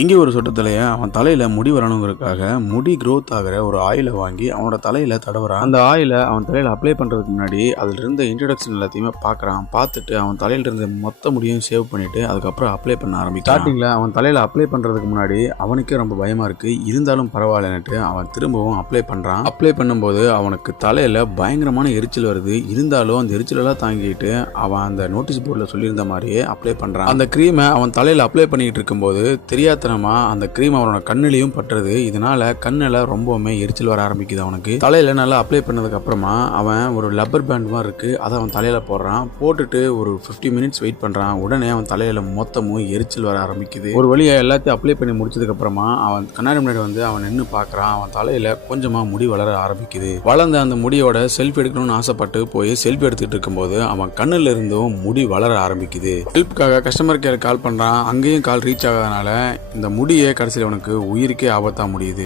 இங்கே ஒரு சொட்டத்திலேயே அவன் தலையில் முடி வரணுங்கிறதுக்காக முடி க்ரோத் ஆகிற ஒரு ஆயிலை வாங்கி அவனோட தலையில் தடவுறான். அந்த ஆயிலை அவன் தலையில் அப்ளை பண்ணுறதுக்கு முன்னாடி அதில் இருந்த இன்ட்ரடக்ஷன் எல்லாத்தையுமே பார்க்குறான். பார்த்துட்டு அவன் தலையில் இருந்த மொத்த முடியும் சேவ் பண்ணிவிட்டு அதுக்கப்புறம் அப்ளை பண்ண ஆரம்பிக்கிறான். ஸ்டார்டிங்கில் அவன் தலையில் அப்ளை பண்ணுறதுக்கு முன்னாடி அவனுக்கே ரொம்ப பயமாக இருக்குது. இருந்தாலும் பரவாயில்லன்னுட்டு அவன் திரும்பவும் அப்ளை பண்ணுறான். அப்ளை பண்ணும்போது அவனுக்கு தலையில் பயங்கரமான எரிச்சல் வருது. இருந்தாலும் அந்த எரிச்சலெல்லாம் தாங்கிட்டு அவன் அந்த நோட்டீஸ் போர்டில் சொல்லியிருந்த மாதிரியே அப்ளை பண்ணுறான். அந்த க்ரீமை அவன் தலையில் அப்ளை பண்ணிக்கிட்டு இருக்கும்போது அந்த க்ரீம் அவனோட கண்ணிலையும் பட்டுறது. இதனால கண்ணில் ரொம்பவுமே எரிச்சல் வர ஆரம்பிக்குது. அவனுக்கு தலையில நல்லா அப்ளை பண்ணதுக்கு அப்புறமா அவன் ஒரு லப்பர் பேண்ட் மாதிரி இருக்கு, அதை அவன் தலையில போடுறான். போட்டுட்டு ஒரு 50 மினிட்ஸ் வெயிட் பண்றான். உடனே அவன் தலையில மொத்தமும் எரிச்சல் வர ஆரம்பிக்குது. ஒரு வழியா எல்லாத்தையும் அப்ளை பண்ணி முடிச்சதுக்கு அப்புறமா அவன் கண்ணாடி முன்னாடி வந்து அவன் நின்று பார்க்கறான். அவன் தலையில கொஞ்சமா முடி வளர ஆரம்பிக்குது. வளர்ந்த அந்த முடியோட செல்ஃபி எடுக்கணும்னு ஆசைப்பட்டு போய் செல்ஃபி எடுத்துட்டு இருக்கும்போது அவன் கண்ணுல இருந்தும் முடி வளர ஆரம்பிக்குது. ஹெல்ப்புக்காக கஸ்டமர் கேர் கால் பண்றான். அங்கேயும் கால் ரீச் ஆகாதனால இந்த முடியே கடைசியில் அவனுக்கு உயிருக்கே ஆபத்தா முடியுது.